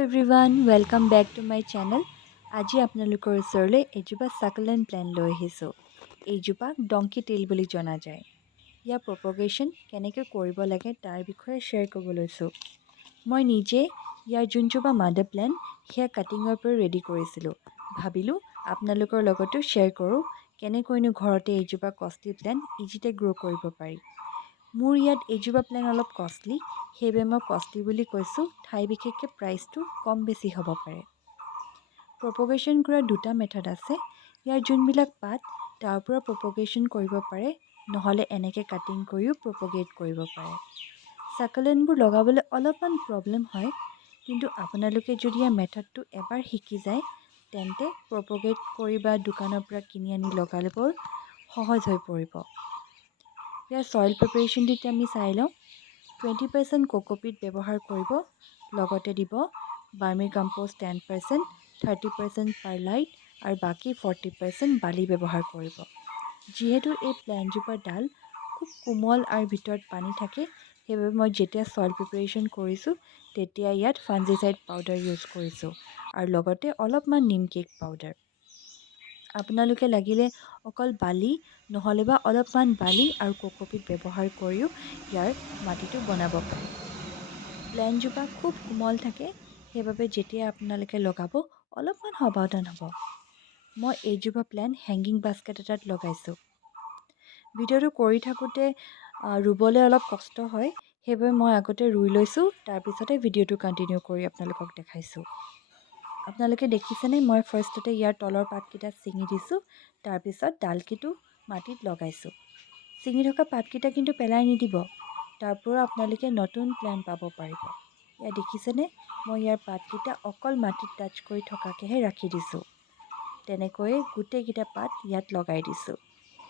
Everyone welcome back to my channel. আজি আপোনালোকৰ ওচৰলৈ এজোপা চাকুলেণ্ট প্লেন লৈ আহিছোঁ। এইজোপাক ডংকি টেইল বুলি জনা যায়। ইয়াৰ প্ৰপগেশ্যন কেনেকৈ কৰিব লাগে তাৰ বিষয়ে শ্বেয়াৰ কৰিব লৈছোঁ। মই নিজে ইয়াৰ যোনজোপা মাদাৰ প্লেন সেয়া কাটিঙৰ পৰা ৰেডি কৰিছিলোঁ। ভাবিলোঁ আপোনালোকৰ লগতো শ্বেয়াৰ কৰোঁ কেনেকৈনো ঘৰতে এইজোপা কষ্টলি প্লেন ইজিতে গ্ৰ' কৰিব পাৰি। মোৰ ইয়াত এইজোপা প্লেন অলপ কষ্টলি, সেইবাবে মই কষ্টলি বুলি কৈছোঁ। ঠাই বিশেষকৈ প্ৰাইচটো কম বেছি হ'ব পাৰে। প্ৰপগেশ্যন কৰাৰ দুটা মেথড আছে। ইয়াৰ যোনবিলাক পাত তাৰ পৰা প্ৰপগেশ্যন কৰিব পাৰে, নহ'লে এনেকৈ কাটিং কৰিও প্ৰপগেট কৰিব পাৰে। চাকুলেণ্টবোৰ লগাবলৈ অলপমান প্ৰব্লেম হয়, কিন্তু আপোনালোকে যদি ইয়াৰ মেথডটো এবাৰ শিকি যায় তেন্তে প্ৰপগেট কৰি বা দোকানৰ পৰা কিনি আনি লগালে সহজ হৈ পৰিব। ইয়াৰ চইল প্ৰিপেৰেশ্যনটো এতিয়া আমি চাই লওঁ। 20% কোকোপিট ব্যৱহাৰ কৰিব, লগতে দিব বাৰ্মি কম্প'ষ্ট 10%, 30% পাৰলাইট আৰু বাকী 40% বালি ব্যৱহাৰ কৰিব। যিহেতু এই প্লেণ্টজোপাৰ ডাল খুব কোমল আৰু ভিতৰত পানী থাকে, সেইবাবে মই যেতিয়া চইল প্ৰিপেৰেশ্যন কৰিছোঁ তেতিয়া ইয়াত ফাঞ্জিচাইড পাউডাৰ ইউজ কৰিছোঁ আৰু লগতে অলপমান নিম কেক পাউডাৰ। আপোনালোকে লাগিলে অকল বালি নহ'লে বা অলপমান বালি আৰু কোকোপিট ব্যৱহাৰ কৰিও ইয়াৰ মাটিটো বনাব পাৰে। প্লেণ্টজোপা খুব কোমল থাকে, সেইবাবে যেতিয়া আপোনালোকে লগাব অলপমান সাৱধান হ'ব। মই এইজোপা প্লেণ্ট হেংগিং বাস্কেট এটাত লগাইছোঁ। ভিডিঅ'টো কৰি থাকোঁতে ৰুবলৈ অলপ কষ্ট হয়, সেইবাবে মই আগতে ৰুই লৈছোঁ, তাৰপিছতে ভিডিঅ'টো কণ্টিনিউ কৰি আপোনালোকক দেখাইছোঁ। আপোনালোকে দেখিছেনে, মই ফাৰ্ষ্টতে ইয়াৰ তলৰ পাতকেইটা ছিঙি দিছোঁ, তাৰপিছত ডালকেইটো মাটিত লগাইছোঁ। ছিঙি থকা পাতকেইটা কিন্তু পেলাই নিদিব, তাৰ পৰা আপোনালোকে নতুন প্লেণ্ট পাব পাৰিব। ইয়াত দেখিছেনে, মই ইয়াৰ পাতকেইটা অকল মাটিত টাচ কৰি থকাকৈহে ৰাখি দিছোঁ। তেনেকৈয়ে গোটেইকেইটা পাত ইয়াত লগাই দিছোঁ।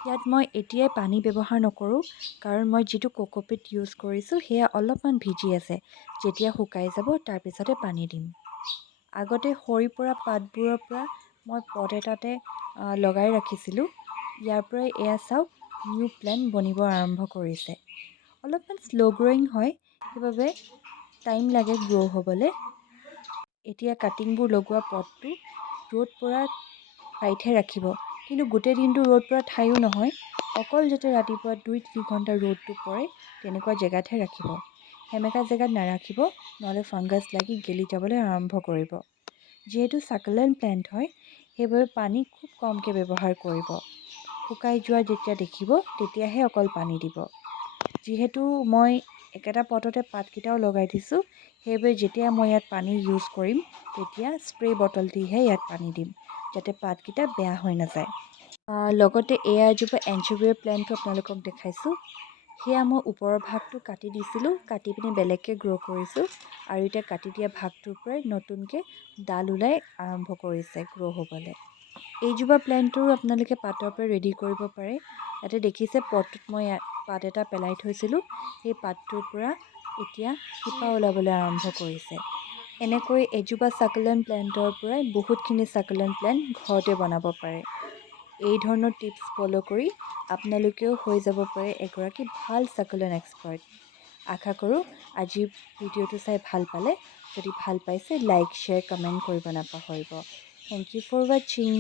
ইয়াত মই এতিয়াই পানী ব্যৱহাৰ নকৰোঁ, কাৰণ মই যিটো কোকোপিট ইউজ কৰিছোঁ সেয়া অলপমান ভিজি আছে। যেতিয়া শুকাই যাব তাৰপিছতে পানী দিম। আগতে সৰি পৰা পাতবোৰৰ পৰা মই পট এটাতে লগাই ৰাখিছিলোঁ। ইয়াৰ পৰাই এয়া চাওক, নিউ প্লেণ্ট বনিব আৰম্ভ কৰিছে। অলপমান শ্ল' গ্ৰ'য়িং হয়, সেইবাবে টাইম লাগে গ্ৰ' হ'বলৈ। এতিয়া কাটিংবোৰ লগোৱা পটটো ৰ'দ পৰা ঠাইতহে ৰাখিব, কিন্তু গোটেই দিনটো ৰ'দ পৰা ঠাইও নহয়, অকল যাতে ৰাতিপুৱা 2-3 ঘণ্টা ৰ'দটো পৰে তেনেকুৱা জেগাতহে ৰাখিব। সেমেকা জেগাত নাৰাখিব, নহ'লে ফাংগাছ লাগি গেলি যাবলৈ আৰম্ভ কৰিব। যিহেতু চাকুলেণ্ট প্লেণ্ট হয়, সেইবাবে পানী খুব কমকৈ ব্যৱহাৰ কৰিব। শুকাই যোৱা যেতিয়া দেখিব তেতিয়াহে অকল পানী দিব। যিহেতু মই একেটা পটতে পাতকেইটাও লগাই দিছোঁ, সেইবাবে যেতিয়া মই ইয়াত পানী ইউজ কৰিম তেতিয়া স্প্ৰে বটল দিহে ইয়াত পানী দিম, যাতে পাতকেইটা বেয়া হৈ নাযায়। লগতে এয়া এজোপা এনচুবেৰিয়া প্লেণ্টটো আপোনালোকক দেখাইছোঁ। সেয়া মই ওপৰৰ ভাগটো কাটি দিছিলোঁ, কাটি পিনি বেলেগকৈ গ্ৰ' কৰিছোঁ, আৰু এতিয়া কাটি দিয়া ভাগটোৰ পৰাই নতুনকৈ ডাল ওলাই আৰম্ভ কৰিছে গ্ৰ' হ'বলৈ। এইজোপা প্লেণ্টটোও আপোনালোকে পাতৰ পৰা ৰেডি কৰিব পাৰে। ইয়াতে দেখিছে পটটোত মই পাত এটা পেলাই থৈছিলোঁ, সেই পাতটোৰ পৰা এতিয়া শিপা ওলাবলৈ আৰম্ভ কৰিছে। এনেকৈ এজোপা চাকুলেণ্ট প্লেণ্টৰ পৰাই বহুতখিনি চাকুলেণ্ট প্লেণ্ট ঘৰতে বনাব পাৰে। এই ধৰণৰ টিপছ ফ'ল' কৰি আপোনালোকেও হৈ যাব পাৰে এগৰাকী ভাল চাকুলেণ্ট এক্সপাৰ্ট। আশা কৰোঁ আজি ভিডিঅ'টো চাই ভাল পালে। যদি ভাল পাইছে লাইক, শ্বেয়াৰ, কমেণ্ট কৰিব নাপাহৰিব। থেংক ইউ ফৰ ৱাচিং।